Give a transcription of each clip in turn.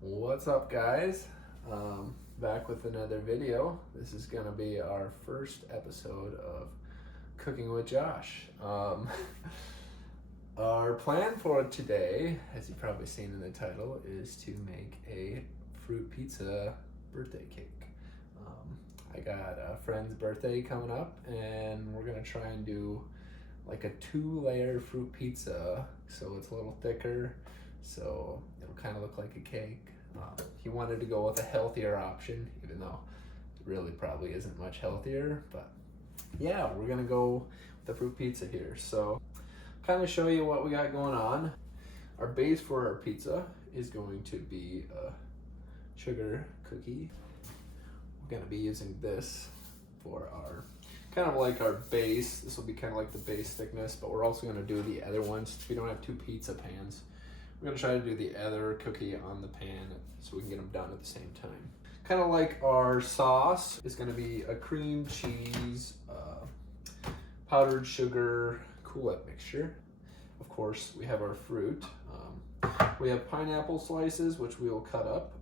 What's up, guys? Back with another video. This is gonna be our first episode of Cooking with Josh. Our plan for today, as you've probably seen in the title, is to make a fruit pizza birthday cake. I got a friend's birthday coming up, and we're gonna try and do like a 2-layer fruit pizza, so it's a little thicker, so it'll kind of look like a cake. He wanted to go with a healthier option, even though it really probably isn't much healthier, but yeah, we're gonna go with the fruit pizza here. So kind of show you what we got going on. Our base for our pizza is going to be a sugar cookie. We're gonna be using this for our kind of like our base. This will be kind of like the base thickness, but we're also gonna do the other ones. We don't have 2 pizza pans. We're gonna try to do the other cookie on the pan so we can get them done at the same time. Kind of like our sauce is gonna be a cream cheese, powdered sugar, Cool Whip mixture. Of course, we have our fruit. We have pineapple slices, which we will cut up.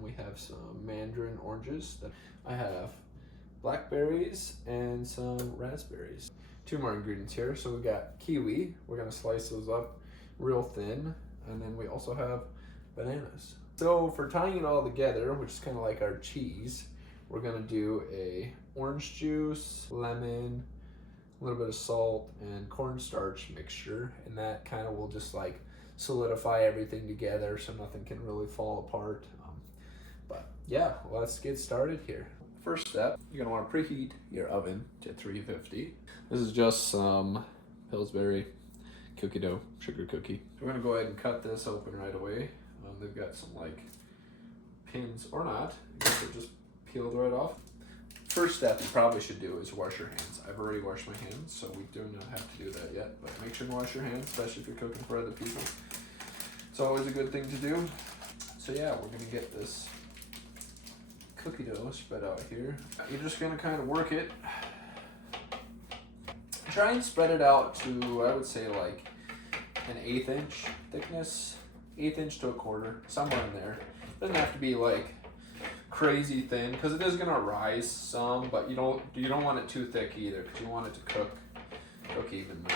We have some mandarin oranges. I have blackberries and some raspberries. 2 more ingredients here. So we got kiwi. We're gonna slice those up real thin. And then we also have bananas. So for tying it all together, which is kind of like our cheese, we're gonna do a orange juice, lemon, a little bit of salt, and cornstarch mixture, and that kind of will just like solidify everything together so nothing can really fall apart. But yeah, let's get started here. First step, you're gonna want to preheat your oven to 350. This is just some Pillsbury cookie dough, sugar cookie. So we're gonna go ahead and cut this open right away. They've got some like pins, or not. I guess they're just peeled right off. First step you probably should do is wash your hands. I've already washed my hands, so we do not have to do that yet, but make sure to wash your hands, especially if you're cooking for other people. It's always a good thing to do. So yeah, we're gonna get this cookie dough spread out here. You're just gonna kind of work it. Try and spread it out to, I would say, like an 1/8 inch thickness, 1/8 inch to 1/4, somewhere in there. It doesn't have to be like crazy thin, because it is gonna rise some, but you don't want it too thick either, because you want it to cook evenly.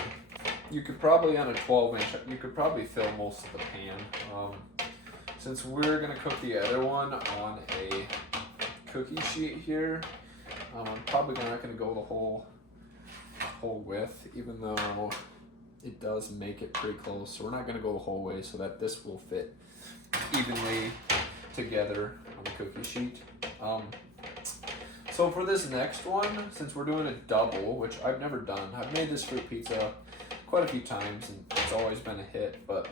You could probably, on a 12 inch, you could probably fill most of the pan. Since we're gonna cook the other one on a cookie sheet here, I'm probably not gonna go the whole width, even though it does make it pretty close. So we're not going to go the whole way so that this will fit evenly together on the cookie sheet. So for this next one, since we're doing a double, which I've never done, I've made this fruit pizza quite a few times and it's always been a hit, but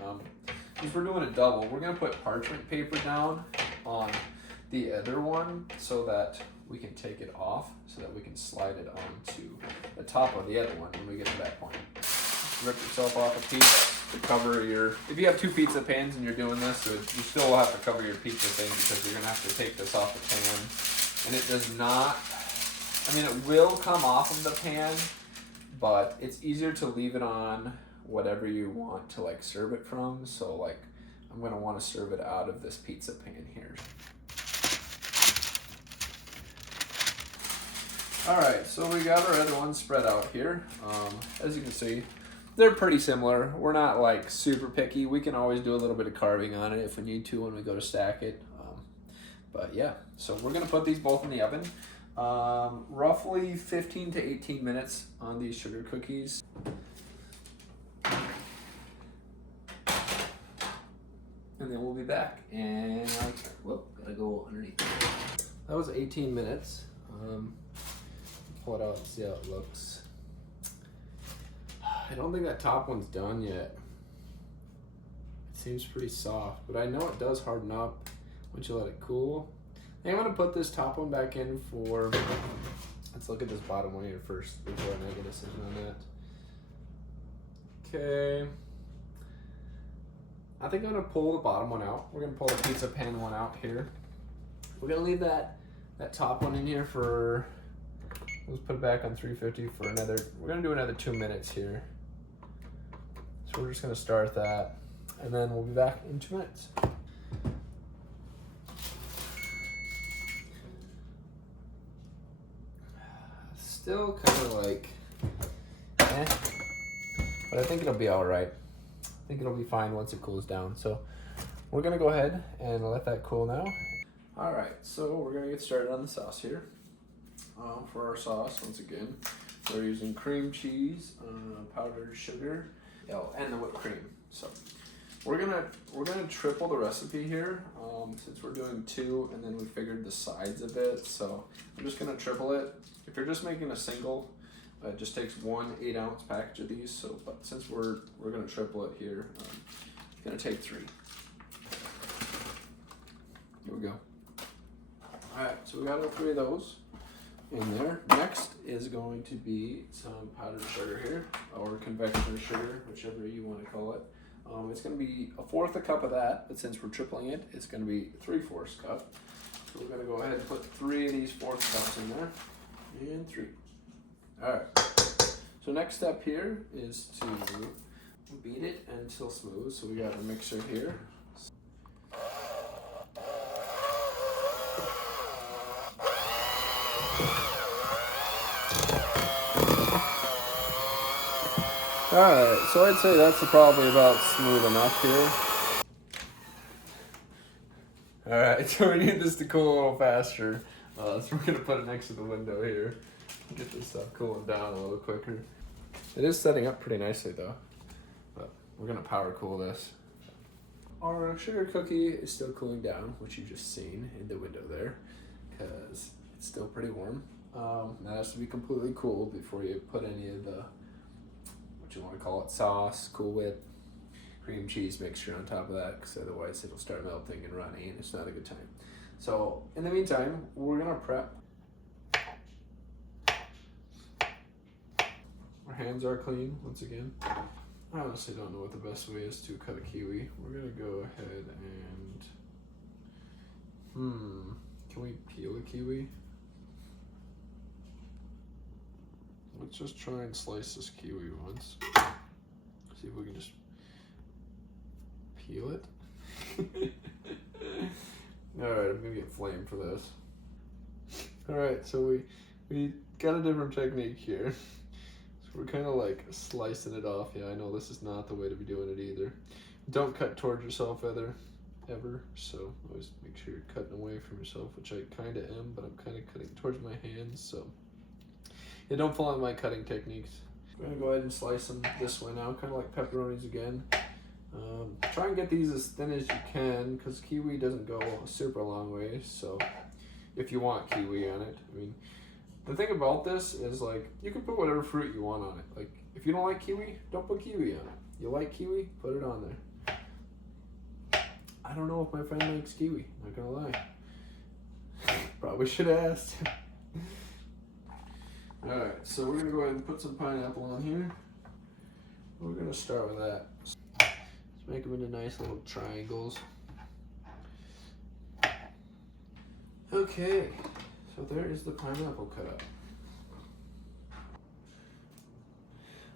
since we're doing a double, we're going to put parchment paper down on the other one so that we can take it off, so that we can slide it onto the top of the other one when we get to that point. Rip yourself off a piece to cover your, if you have 2 pizza pans and you're doing this, you still will have to cover your pizza thing, because you're gonna have to take this off the pan. And it does not, I mean, it will come off of the pan, but it's easier to leave it on whatever you want to like serve it from. So like, I'm gonna want to serve it out of this pizza pan here. Alright, so we got our other one spread out here. As you can see, they're pretty similar. We're not like super picky. We can always do a little bit of carving on it if we need to when we go to stack it. But yeah, so we're gonna put these both in the oven. Roughly 15 to 18 minutes on these sugar cookies. And then we'll be back. And whoop, gotta go underneath. That was 18 minutes. Pull it out and see how it looks. I don't think that top one's done yet. It seems pretty soft, but I know it does harden up once you let it cool. I think I'm gonna put this top one back in for, let's look at this bottom one here first before I make a decision on that. Okay, I think I'm gonna pull the bottom one out. We're gonna pull the pizza pan one out here. We're gonna leave that top one in here for, let's put it back on 350 for another, we're gonna do another 2 minutes here. So we're just gonna start that, and then we'll be back in 2 minutes. Still kind of like, eh, but I think it'll be all right. I think it'll be fine once it cools down. So we're gonna go ahead and let that cool now. All right, so we're gonna get started on the sauce here. For our sauce, once again, we're using cream cheese, powdered sugar, and the whipped cream. So we're gonna triple the recipe here, since we're doing 2, and then we figured the sides a bit. So I'm just gonna triple it. If you're just making a single, it just takes 1 8-ounce package of these. So, but since we're gonna triple it here, it's gonna take 3. Here we go. All right, so we got all 3 of those in there. Next is going to be some powdered sugar here, or convection sugar, whichever you want to call it. It's going to be 1/4 cup of that, but since we're tripling it, it's going to be 3/4 cup. So we're going to go ahead and put 3 of these 1/4 cups in there, and 3. All right. So next step here is to beat it until smooth. So we got a mixer here. Alright, so I'd say that's probably about smooth enough here. Alright, so we need this to cool a little faster. So we're going to put it next to the window here. Get this stuff cooling down a little quicker. It is setting up pretty nicely though. But we're going to power cool this. Our sugar cookie is still cooling down, which you've just seen in the window there, because it's still pretty warm. That has to be completely cooled before you put any of the, you want to call it, sauce, Cool Whip, cream cheese mixture on top of that, because otherwise it'll start melting and runny and it's not a good time. So in the meantime, we're gonna prep. Our hands are clean once again. I honestly don't know what the best way is to cut a kiwi. We're gonna go ahead and can we peel a kiwi? Let's just try and slice this kiwi once. See if we can just peel it. Alright, I'm gonna get flamed for this. Alright, so we got a different technique here. So we're kind of like slicing it off. Yeah, I know this is not the way to be doing it either. Don't cut towards yourself ever. So always make sure you're cutting away from yourself, which I kind of am, but I'm kind of cutting towards my hands, so. Yeah, don't follow my cutting techniques. I'm gonna go ahead and slice them this way now, kind of like pepperonis again. Try and get these as thin as you can, because kiwi doesn't go a super long way. So if you want kiwi on it, I mean, the thing about this is like you can put whatever fruit you want on it. Like if you don't like kiwi, don't put kiwi on it. You like kiwi, put it on there. I don't know if my friend likes kiwi, not gonna lie. Probably should have asked. Alright, so we're going to go ahead and put some pineapple on here. We're going to start with that. Let's make them into nice little triangles. Okay, so there is the pineapple cut up.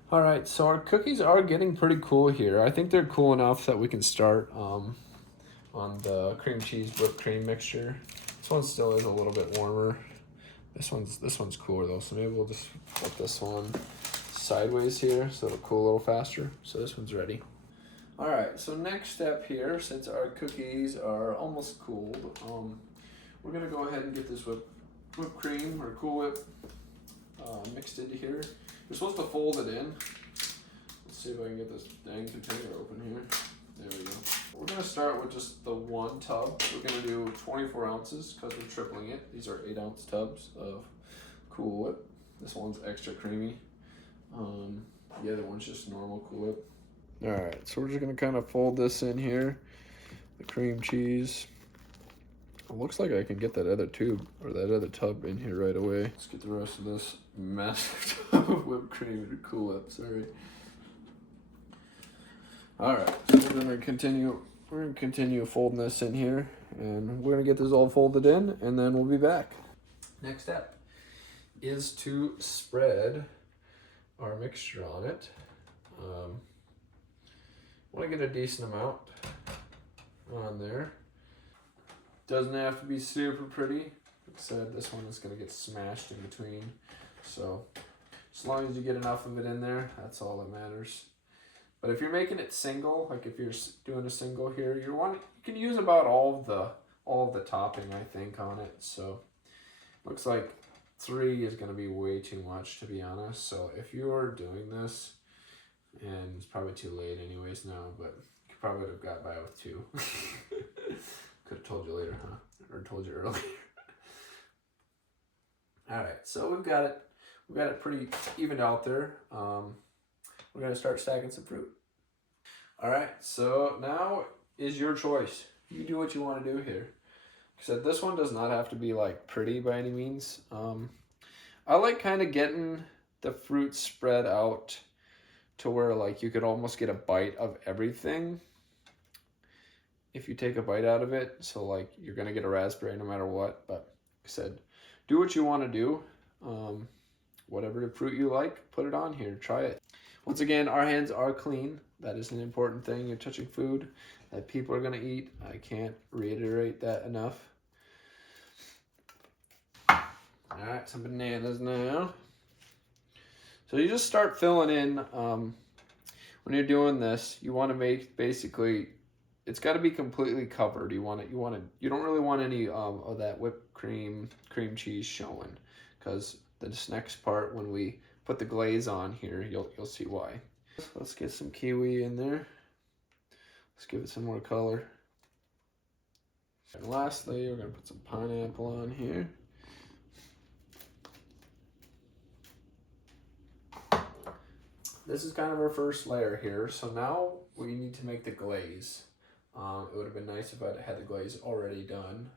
Alright, so our cookies are getting pretty cool here. I think they're cool enough that we can start on the cream cheese whipped cream mixture. This one still is a little bit warmer. This one's cooler though, so maybe we'll just put this one sideways here so it'll cool a little faster. So this one's ready. All right, so next step here, since our cookies are almost cooled, we're gonna go ahead and get this whipped cream or Cool Whip mixed into here. You're supposed to fold it in. Let's see if I can get this dang container open here. There we go. We're gonna start with just the 1 tub. We're gonna do 24 ounces because we're tripling it. These are 8-ounce tubs of Cool Whip. This one's extra creamy. The other one's just normal Cool Whip. All right, so we're just gonna kind of fold this in here. The cream cheese. It looks like I can get that other tube or that other tub in here right away. Let's get the rest of this massive tub of whipped cream into Cool Whip. Sorry. All right, so we're gonna continue folding this in here, and we're gonna get this all folded in, and then we'll be back. Next step is to spread our mixture on it. Want to get a decent amount on there. Doesn't have to be super pretty. Like I said, this one is going to get smashed in between. So as long as you get enough of it in there, that's all that matters. But if you're making it single, like if you're doing a single here, you can use about all of the topping, I think, on it. So looks like 3 is going to be way too much, to be honest. So if you're doing this, and it's probably too late anyways now, but you probably would have got by with 2. Could have told you later, huh? Or told you earlier. All right, so we've got it pretty evened out there. We're gonna start stacking some fruit. All right, so now is your choice. You do what you want to do here. Like I said, this one does not have to be like pretty by any means. I like kind of getting the fruit spread out to where like you could almost get a bite of everything if you take a bite out of it. So like you're gonna get a raspberry no matter what. But like I said, do what you want to do. Whatever fruit you like, put it on here. Try it. Once again, our hands are clean. That is an important thing. You're touching food that people are gonna eat. I can't reiterate that enough. All right, some bananas now. So you just start filling in. When you're doing this, you want to make basically, it's got to be completely covered. You don't really want any of that whipped cream cheese showing, because this next part, when we put the glaze on here, you'll see why. Let's get some kiwi in there. Let's give it some more color. And lastly, we're gonna put some pineapple on here. This is kind of our first layer here. So now we need to make the glaze. It would have been nice if I had the glaze already done,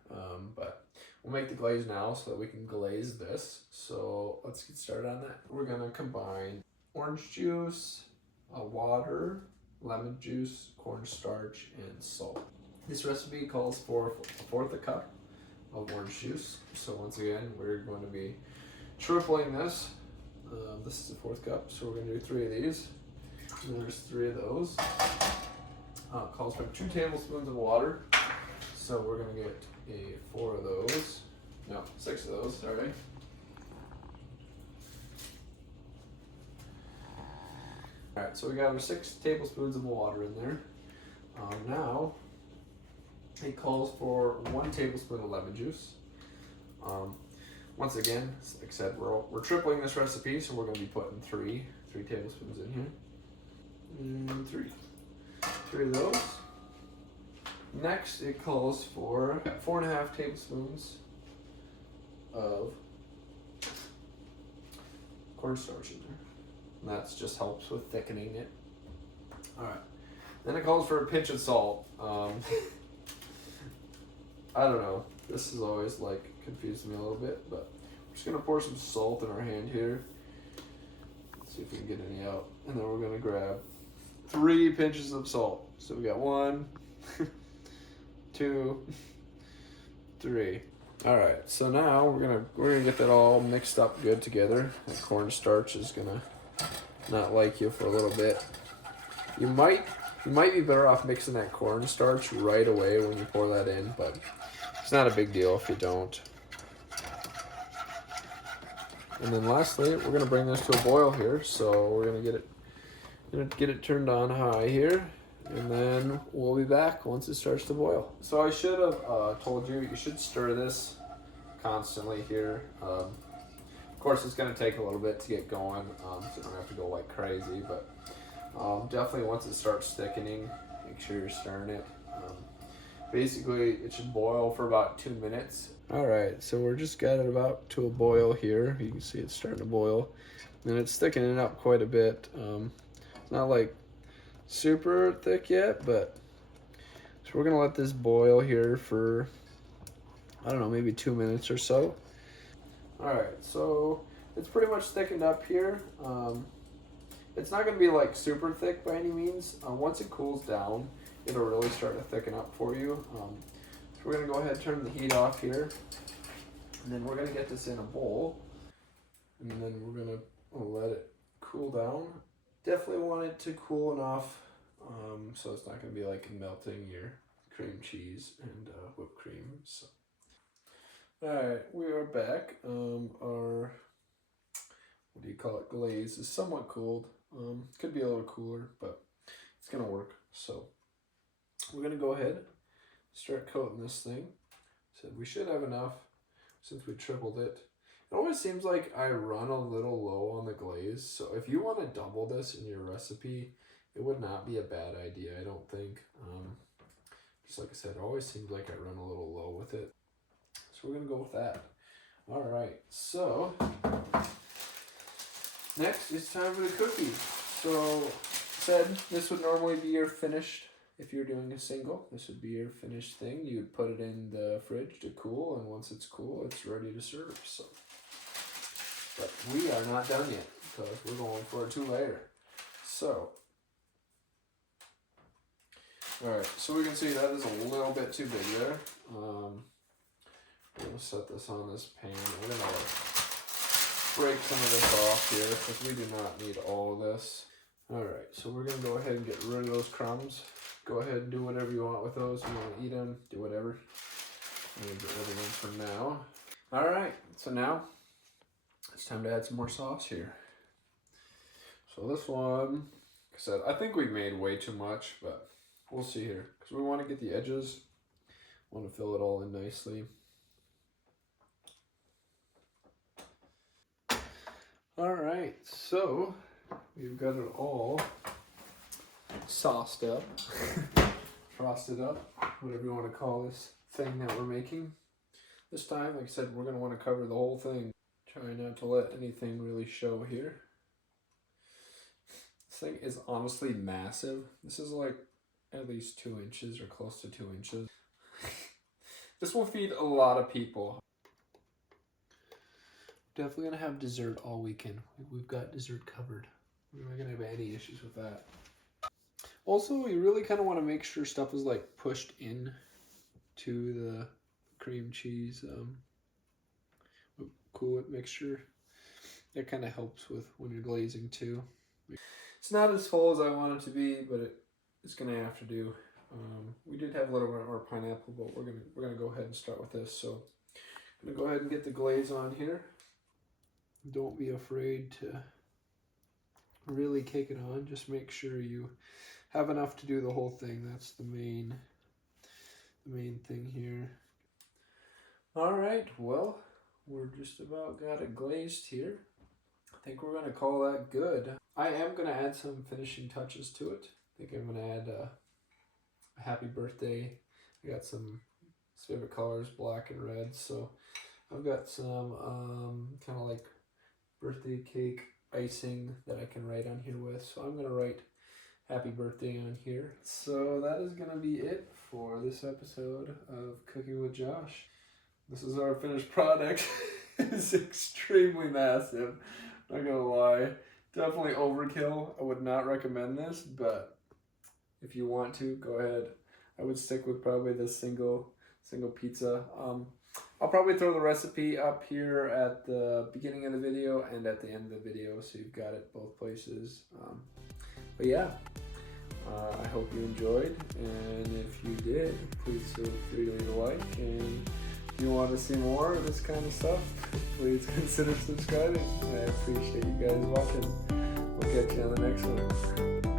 but we'll make the glaze now so that we can glaze this. So let's get started on that. We're gonna combine orange juice, water, lemon juice, cornstarch, and salt. This recipe calls for 1/4 cup of orange juice. So once again, we're going to be tripling this. This is the 4th cup, so we're going to do 3 of these. And there's 3 of those. Calls for 2 tablespoons of water. So we're going to get 4 of those. No, 6 of those, sorry. Alright, so we got our 6 tablespoons of water in there. Now, it calls for 1 tablespoon of lemon juice. Once again, like I said, we're tripling this recipe, so we're going to be putting 3 tablespoons in here. And 3 of those. Next, it calls for 4.5 tablespoons of cornstarch in there. And that just helps with thickening it. All right. Then it calls for a pinch of salt. I don't know. This is always like confused me a little bit, but we're just gonna pour some salt in our hand here. Let's see if we can get any out. And then we're gonna grab 3 pinches of salt. So we got 1, 2, 3. All right, so now we're gonna get that all mixed up good together. That cornstarch is gonna not like you for a little bit. You might be better off mixing that cornstarch right away when you pour that in, but it's not a big deal if you don't. And then lastly, we're gonna bring this to a boil here. So we're gonna get it turned on high here, and then we'll be back once it starts to boil. So I should have told you should stir this constantly here. Of course, it's gonna take a little bit to get going, so you don't have to go like crazy, but definitely once it starts thickening, make sure you're stirring it. Basically, it should boil for about 2 minutes. All right, so we're just got it about to a boil here. You can see it's starting to boil, and it's thickening up quite a bit. It's not like super thick yet, but so we're gonna let this boil here for, I don't know, maybe 2 minutes or so. All right, so it's pretty much thickened up here. It's not going to be like super thick by any means. Once it cools down, it'll really start to thicken up for you. So we're going to go ahead and turn the heat off here. And then we're going to get this in a bowl. And then we're going to let it cool down. Definitely want it to cool enough so it's not going to be like melting your cream cheese and whipped cream. So. Alright, we are back. Our, what do you call it, glaze is somewhat cooled. Could be a little cooler, but it's going to work. So we're going to go ahead, start coating this thing. So we should have enough since we tripled it. It always seems like I run a little low on the glaze. So if you want to double this in your recipe, it would not be a bad idea, I don't think. Just like I said, it always seems like I run a little low with it. So we're going to go with that. All right, so next it's time for the cookie. So said this would normally be your finished, if you're doing a single, this would be your finished thing. You would put it in the fridge to cool, and once it's cool, it's ready to serve. So, but we are not done yet because we're going for a 2-layer. So, all right, so we can see that is a little bit too big there. We're going to set this on this pan. We're going to break some of this off here because we do not need all of this. All right, so we're going to go ahead and get rid of those crumbs. Go ahead and do whatever you want with those. You want to eat them, do whatever. I'm going to get rid of them for now. All right, so now it's time to add some more sauce here. So this one, like I said, I think we made way too much, but we'll see here. Because we want to get the edges, want to fill it all in nicely. All right, so we've got it all sauced up, frosted up, whatever you want to call this thing that we're making. This time, like I said, we're going to want to cover the whole thing. Try not to let anything really show here. This thing is honestly massive. This is like at least 2 inches or close to 2 inches. This will feed a lot of people. Definitely going to have dessert all weekend. We've got dessert covered. We're not going to have any issues with that. Also, you really kind of want to make sure stuff is like pushed in to the cream cheese cool it mixture. That kind of helps with when you're glazing too. It's not as full as I want it to be, but it's gonna have to do. We did have a little bit more pineapple, but we're gonna go ahead and start with this. So I'm gonna go ahead and get the glaze on here. Don't be afraid to really cake it on. Just make sure you have enough to do the whole thing. That's the main thing here. All right, well, we're just about got it glazed here. I think we're gonna call that good. I am gonna add some finishing touches to it. I think I'm gonna add a happy birthday. I got some favorite colors, black and red. So I've got some kind of like birthday cake icing that I can write on here with. So I'm gonna write happy birthday on here. So that is gonna be it for this episode of Cooking with Josh. This is our finished product. It's extremely massive, not gonna lie. Definitely overkill. I would not recommend this, but if you want to, go ahead. I would stick with probably the single pizza. I'll probably throw the recipe up here at the beginning of the video and at the end of the video, so you've got it both places. But yeah, I hope you enjoyed, and if you did, please feel free to leave a like, and if you want to see more of this kind of stuff, please consider subscribing. I appreciate you guys watching. We'll catch you on the next one.